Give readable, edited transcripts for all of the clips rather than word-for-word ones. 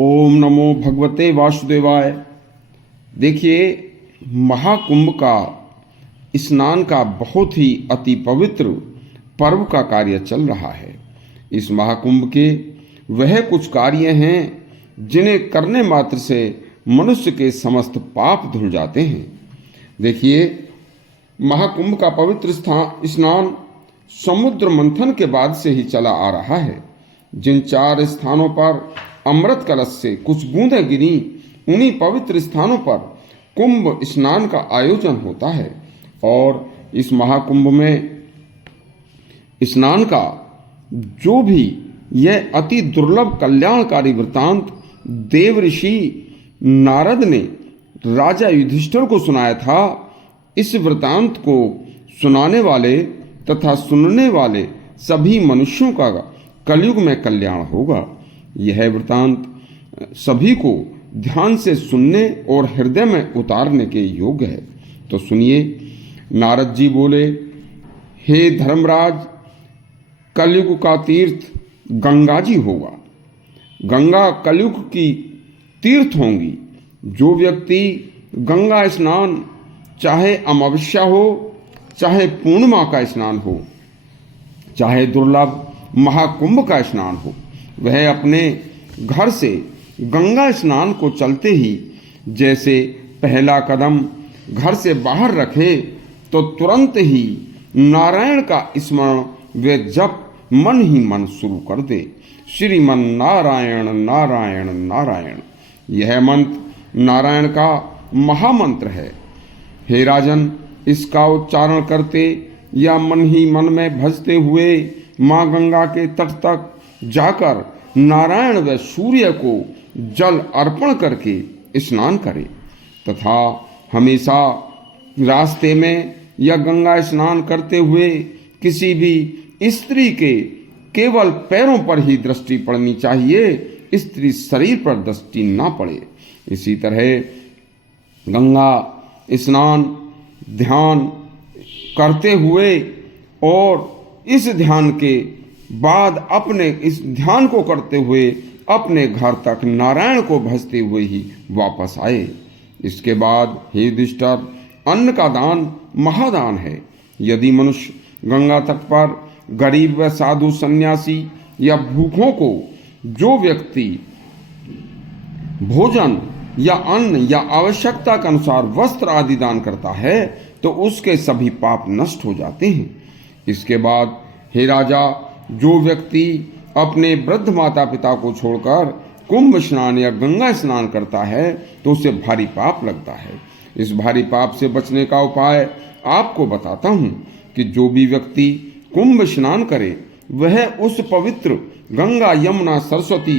ओम नमो भगवते वासुदेवाय। देखिए, महाकुंभ का स्नान का बहुत ही अति पवित्र पर्व का कार्य चल रहा है। इस महाकुंभ के वह कुछ कार्य हैं जिन्हें करने मात्र से मनुष्य के समस्त पाप धुल जाते हैं। देखिए, महाकुंभ का पवित्र स्नान समुद्र मंथन के बाद से ही चला आ रहा है। जिन 4 स्थानों पर अमृत कलश से कुछ बूंदें गिरी, उन्हीं पवित्र स्थानों पर कुंभ स्नान का आयोजन होता है। और इस महाकुंभ में स्नान का जो भी यह अति दुर्लभ कल्याणकारी वृतांत देव ऋषि नारद ने राजा युधिष्ठिर को सुनाया था, इस वृतांत को सुनाने वाले तथा सुनने वाले सभी मनुष्यों का कलयुग में कल्याण होगा। यह वृतांत सभी को ध्यान से सुनने और हृदय में उतारने के योग्य है। तो सुनिए। नारद जी बोले, हे धर्मराज, कलयुग का तीर्थ गंगा जी होगा। गंगा कलयुग की तीर्थ होंगी। जो व्यक्ति गंगा स्नान, चाहे अमावस्या हो, चाहे पूर्णिमा का स्नान हो, चाहे दुर्लभ महाकुंभ का स्नान हो, वह अपने घर से गंगा स्नान को चलते ही जैसे पहला कदम घर से बाहर रखे तो तुरंत ही नारायण का स्मरण वे जप मन ही मन शुरू कर दे। श्रीमन नारायण नारायण नारायण। यह मंत्र नारायण का महामंत्र है। हे राजन, इसका उच्चारण करते या मन ही मन में भजते हुए माँ गंगा के तट तक जाकर नारायण व सूर्य को जल अर्पण करके स्नान करें तथा हमेशा रास्ते में या गंगा स्नान करते हुए किसी भी स्त्री के केवल पैरों पर ही दृष्टि पड़नी चाहिए, स्त्री शरीर पर दृष्टि ना पड़े। इसी तरह गंगा स्नान ध्यान करते हुए और इस ध्यान के बाद अपने इस ध्यान को करते हुए अपने घर तक नारायण को भजते हुए ही वापस आए। इसके बाद हे युधिष्ठिर, अन्न का दान महादान है। यदि मनुष्य गंगा तट पर गरीब व साधु सन्यासी या भूखों को जो व्यक्ति भोजन या अन्न या आवश्यकता के अनुसार वस्त्र आदि दान करता है तो उसके सभी पाप नष्ट हो जाते हैं। इसके बाद हे राजा, जो व्यक्ति अपने वृद्ध माता पिता को छोड़कर कुंभ स्नान या गंगा स्नान करता है तो उसे भारी पाप लगता है। इस भारी पाप से बचने का उपाय आपको बताता हूँ कि जो भी व्यक्ति कुंभ स्नान करे वह उस पवित्र गंगा यमुना सरस्वती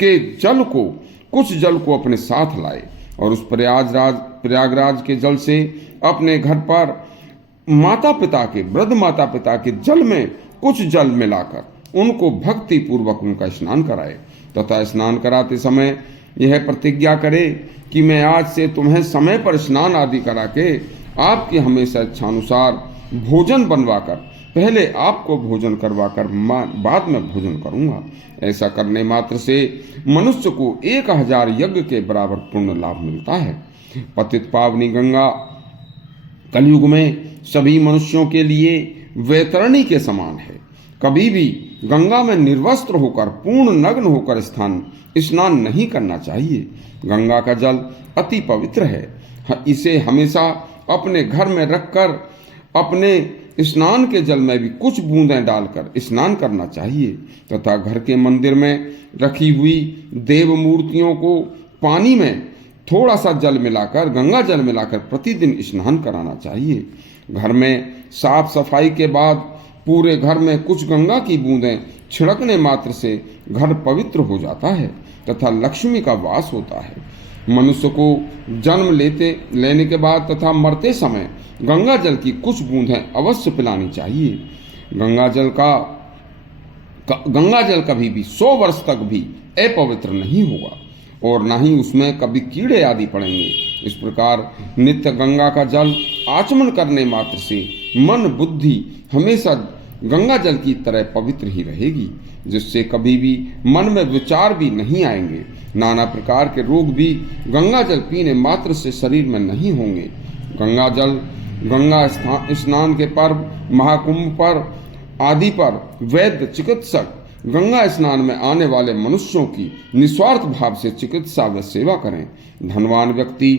के जल को कुछ जल को अपने साथ लाए और उस प्रयागराज के जल से अपने घर पर माता पिता के वृद्ध माता पिता के जल में कुछ जल मिलाकर उनको भक्ति पूर्वक उनका स्नान कराए तथा स्नान कराते समय यह प्रतिज्ञा करे कि मैं आज से तुम्हें समय पर स्नान आदि करा के आपकी हमेशा इच्छानुसार भोजन बनवाकर पहले आपको भोजन करवाकर बाद में भोजन करूंगा। ऐसा करने मात्र से मनुष्य को 1000 यज्ञ के बराबर पुण्य लाभ मिलता है। पतित पावनी गंगा कलयुग में सभी मनुष्यों के लिए वैतरणी के समान है। कभी भी गंगा में निर्वस्त्र होकर पूर्ण नग्न होकर स्नान नहीं करना चाहिए। गंगा का जल अति पवित्र है। इसे हमेशा अपने घर में रखकर अपने स्नान के जल में भी कुछ बूंदें डालकर स्नान करना चाहिए तथा घर के मंदिर में रखी हुई देव मूर्तियों को पानी में थोड़ा सा जल मिलाकर गंगा जल मिलाकर प्रतिदिन स्नान कराना चाहिए। घर में साफ सफाई के बाद पूरे घर में कुछ गंगा की बूंदें छिड़कने मात्र से घर पवित्र हो जाता है तथा लक्ष्मी का वास होता है। मनुष्य को जन्म लेने के बाद तथा मरते समय गंगा जल की कुछ बूंदें अवश्य पिलानी चाहिए। गंगा जल कभी भी 100 वर्ष तक भी अपवित्र नहीं होगा और न ही उसमें कभी कीड़े आदि पड़ेंगे। इस प्रकार नित्य गंगा का जल आचमन करने मात्र से मन बुद्धि हमेशा गंगा जल की तरह पवित्र ही रहेगी। जिससे कभी भी मन में विचार भी नहीं आएंगे। नाना प्रकार के रोग भी गंगा जल पीने मात्र से शरीर में नहीं होंगे। गंगा स्नान के पर्व, महाकुंभ पर आदि पर वैद्य चिकित्सक गंगा स्नान में आने वाले मनुष्यों की निस्वार्थ भाव से चिकित्सा व सेवा करें। धनवान व्यक्ति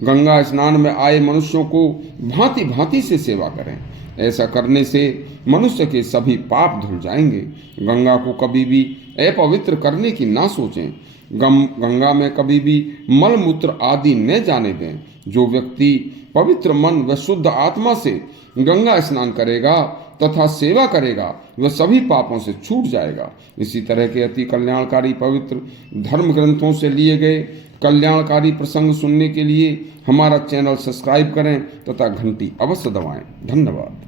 गंगा स्नान में आए मनुष्यों को भांति भांति से सेवा करें। ऐसा करने से मनुष्य के सभी पाप धुल जाएंगे। गंगा को कभी भी अपवित्र करने की ना सोचें। गंगा में कभी भी मल मूत्र आदि न जाने दें। जो व्यक्ति पवित्र मन व शुद्ध आत्मा से गंगा स्नान करेगा तथा सेवा करेगा वह सभी पापों से छूट जाएगा। इसी तरह के अति कल्याणकारी पवित्र धर्म ग्रंथों से लिए गए कल्याणकारी प्रसंग सुनने के लिए हमारा चैनल सब्सक्राइब करें तथा घंटी अवश्य दबाएं। धन्यवाद।